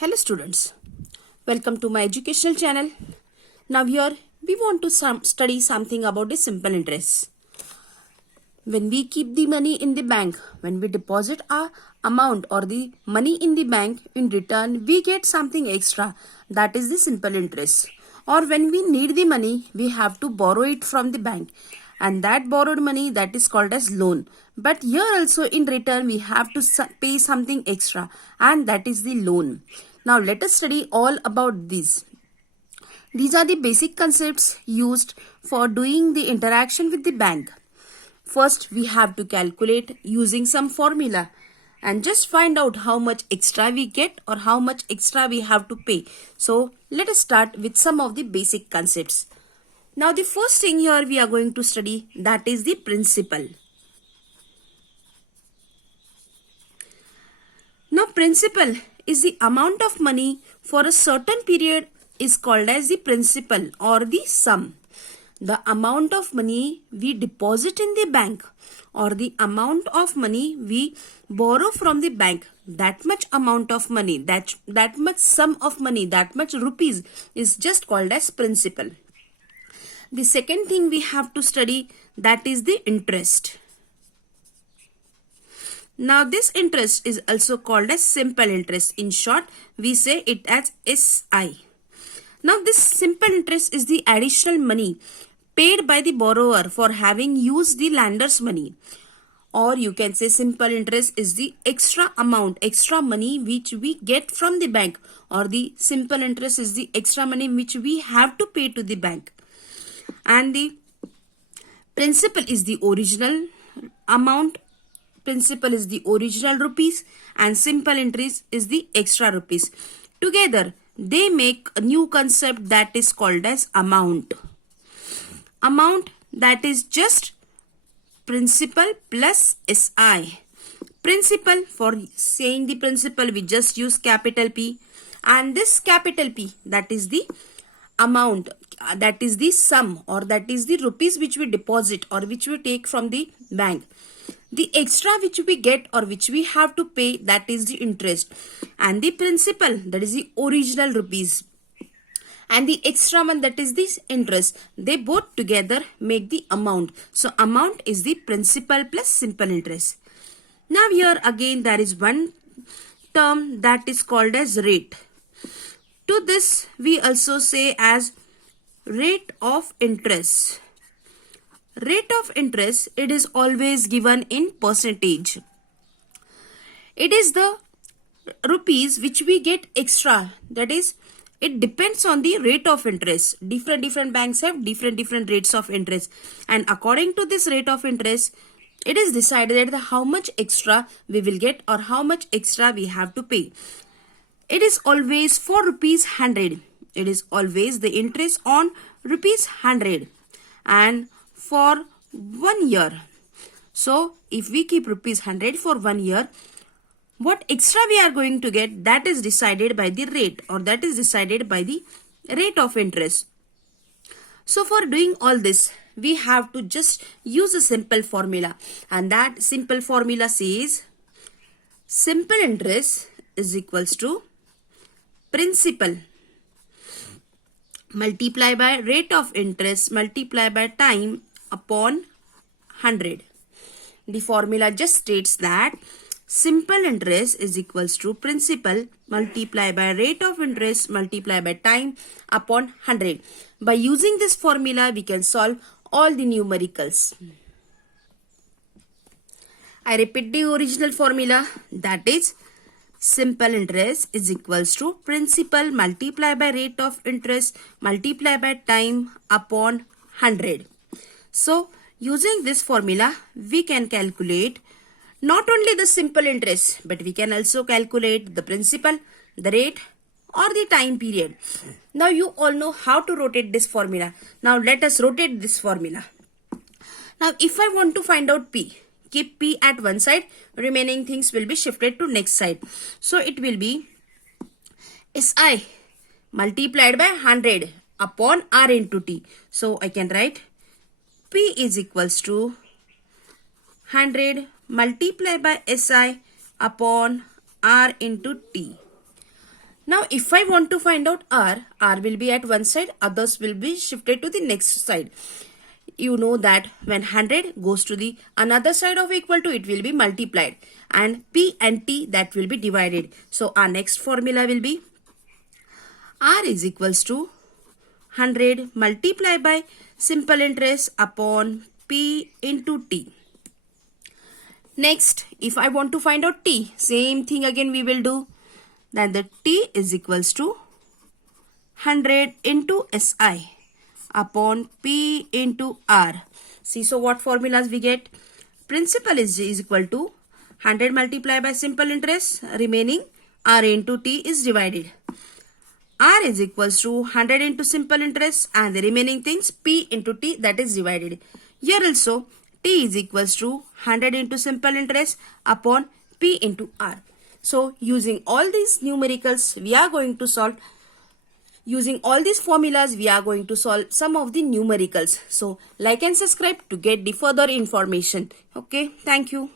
Hello students, welcome to my educational channel. Now here we want to study something about the simple interest. When we keep the money in the bank, when we deposit our amount or the money in the bank, in return we get something extra, that is the simple interest. Or when we need the money, we have to borrow it from the bank, and that borrowed money, that is called as loan. But here also in return we have to pay something extra, and that is the loan. Now let us study all about this. These are the basic concepts used for doing the interaction with the bank. First, we have to calculate using some formula and just find out how much extra we get or how much extra we have to pay. So let us start with some of the basic concepts. Now the first thing here we are going to study, that is the principal. Now principal is the amount of money for a certain period is called as the principal or the sum. The amount of money we deposit in the bank or the amount of money we borrow from the bank, that much amount of money, that much sum of money, that much rupees is just called as principal. The second thing we have to study, that is the interest. Now this interest is also called as simple interest. In short, we say it as SI. Now this simple interest is the additional money paid by the borrower for having used the lender's money. Or you can say simple interest is the extra amount, extra money which we get from the bank, or the simple interest is the extra money which we have to pay to the bank. And the principal is the original amount. Principal is the original rupees and simple interest is the extra rupees. Together they make a new concept that is called as amount. Amount, that is just principal plus SI. Principal, for saying the principal we just use capital P, and this capital P, that is the amount, that is the sum or that is the rupees which we deposit or which we take from the bank. The extra which we get or which we have to pay, that is the interest, and the principal, that is the original rupees, and the extra one, that is this interest. They both together make the amount. So amount is the principal plus simple interest. Now here again there is one term that is called as rate. To this we also say as rate of interest. Rate of interest, it is always given in percentage. It is the rupees which we get extra, that is, it depends on the rate of interest. Different banks have different rates of interest, and according to this rate of interest, it is decided how much extra we will get or how much extra we have to pay. It is always for rupees 100. It is always the interest on rupees 100 and for 1 year. So if we keep rupees 100 for 1 year, what extra we are going to get, that is decided by the rate or that is decided by the rate of interest. So for doing all this, we have to just use a simple formula, and that simple formula says simple interest is equals to principal multiply by rate of interest multiply by time upon 100. The formula just states that simple interest is equals to principal multiply by rate of interest multiply by time upon 100. By using this formula, we can solve all the numericals. I repeat the original formula, that is simple interest is equals to principal multiply by rate of interest multiply by time upon 100. So using this formula, we can calculate not only the simple interest, but we can also calculate the principal, the rate or the time period. Now you all know how to rotate this formula. Now let us rotate this formula. Now if I want to find out P, keep P at one side, remaining things will be shifted to next side. So it will be SI multiplied by 100 upon R into T. So I can write P is equals to 100 multiplied by SI upon R into T. Now if I want to find out R will be at one side, others will be shifted to the next side. You know that when 100 goes to the another side of equal to, it will be multiplied, and P and T, that will be divided. So our next formula will be R is equals to 100 multiplied by simple interest upon P into T. Next, if I want to find out T, same thing again we will do. Then the T is equals to 100 into SI upon P into R. See, so what formulas we get? Principal is equal to 100 multiplied by simple interest, remaining R into T is divided. R is equals to 100 into simple interest and the remaining things P into T, that is divided. Here also T is equals to 100 into simple interest upon P into R. So using all these numericals, we are going to solve. Using all these formulas, we are going to solve some of the numericals. So like and subscribe to get the further information. Okay, thank you.